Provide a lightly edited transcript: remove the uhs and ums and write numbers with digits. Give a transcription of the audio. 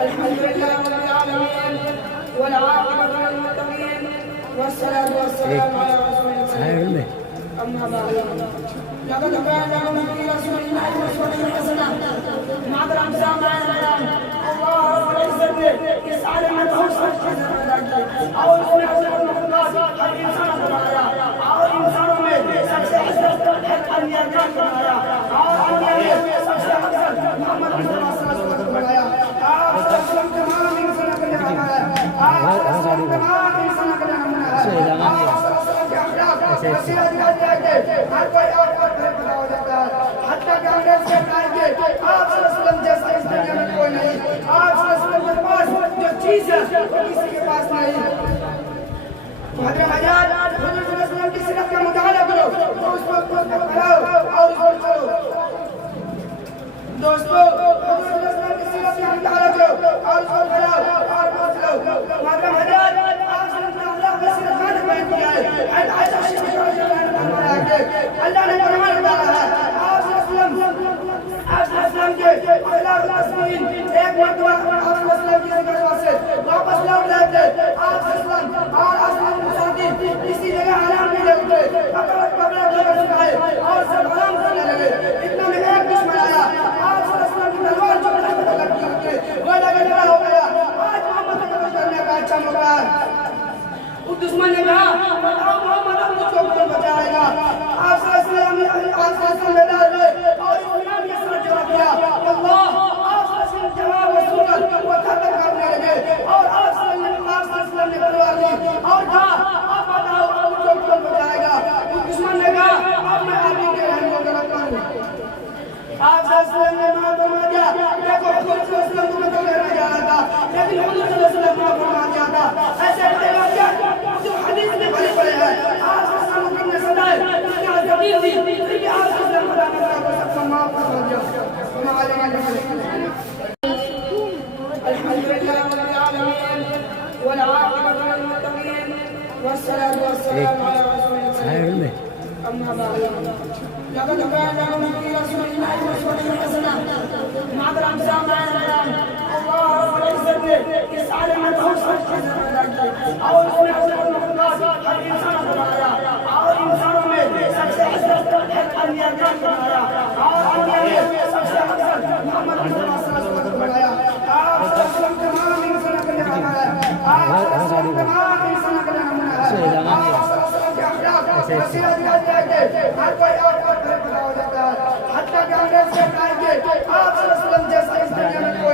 الحمد لله رب العالمين والعاقبة للمتقين والصلاة والسلام على رسول الله أما بعد لقد كان لكم في رسول الله أسوة حسنة مع الأمثال مع الأعلام الله رب العزة يسأل عن أوصاف اور اس میں اصل المخلوقات ہر انسان بنایا اور انسانوں میں سب سے افضل انبیاء کرام بنایا اور انبیاء میں سب سے افضل محمد صلی اللہ علیہ وسلم بنایا آپ صلی اللہ علیہ وسلم تمام انسانوں کے لیے بنایا آپ صلی اللہ علیہ وسلم تمام انسانوں کے لیے بنایا آپ صلی اللہ علیہ وسلم کے اخلاق وسیلہ دیا گیا کہ ہر کوئی آپ پر پیدا ہو جاتا ہے حتیٰ کہ انگریز سے کہا کہ آپ صلی اللہ علیہ وسلم جیسا اس دنیا میں کوئی نہیں آپ صلی اللہ علیہ وسلم کے پاس جو چیز ہے وہ کسی کے پاس نہیں حضرت حجاج حضور صلی اللہ علیہ وسلم کی سیرت کا مطالعہ کرو اس وقت کو پڑھاؤ اور اس کو چلو دوستو حضور صلی اللہ علیہ وسلم کی سیرت کا مطالعہ کرو اور اس کو پڑھاؤ اور اس کو چلو حضرت حجاج آپ صلی اللہ علیہ وسلم کا سیرت کا بیان کیا ہے عائشہ شریف رضی اللہ عنہا فرمایا کہ اللہ نے فرمان ڈالا ہے آپ صلی اللہ علیہ وسلم کے اخلاق تسلیم ایک مرتبہ آپ صلی اللہ علیہ وسلم کی ذکر سے واپس لوٹ رہے تھے آپ صلی اللہ علیہ وسلم اور اسی جگہ حرام نہیں لگتے پکڑے سکھائے اور سب حرام کرنے لگے اتنا میں ایک دشمن آیا آپ صلی اللہ علیہ وسلم کی تلوار چکنے میں لگتی وہ لگے لڑا ہو گیا آج محمد کو قتل کرنے کا اچھا موقع ہے اس دشمن نے کہا محمد اب مجھ کو کون بچائے گا آپ صلی اللہ علیہ وسلم میں ڈال گئے اور امام نے سر جواب دیا اللہ آپ صلی اللہ علیہ وسلم جواب و سنت وہ قتل کرنے لگے اور آپ صلی اللہ علیہ وسلم نے تلوار لی اور کہا آپ بتاؤ اب مجھ کو کون بچائے گا اس دشمن نے کہا اب میں آپ ہی کے رحم کو کرتا ہوں آپ صلی اللہ علیہ وسلم نے معاف فرما دیا دیکھو حضور صلی اللہ علیہ وسلم کو قتل کرنے جا رہا تھا لیکن حضور صلی اللہ علیہ وسلم معاف فرما دیا تھا ایسے بڑے واقعات جو حدیث میں بھرے پڑے ہیں آپ صلی اللہ علیہ وسلم نے سنائے اتنی عظیم تھی پھر بھی آپ صلی اللہ علیہ وسلم کو سب کو معاف فرما دیا الحمد لله رب العالمين والعاقبة للمتقين والصلاة والسلام على رسول الله أما بعد لقد كان لكم في رسول الله أسوة حسنة مع الأمثال مع الأعلام الله رب العزة يسأل عن أوصاف اور اس میں اصل المخلوقات ہر انسان بنایا اور انسانوں میں سب سے افضل انبیاء کرام بنایا اور انبیاء میں سب سے افضل محمد صلی اللہ علیہ وسلم بنایا آپ صلی اللہ علیہ وسلم تمام انسانوں کے لیے بنایا آپ صلی اللہ علیہ وسلم تمام انسانوں کے لیے بنایا آپ صلی اللہ علیہ وسلم کے اخلاق وسیلہ دیا گیا کہ ہر کوئی آپ پر پیدا ہو جاتا ہے حتیٰ کہ انگریز سے کہا کہ آپ صلی اللہ علیہ وسلم جیسا اس دنیا میں کوئی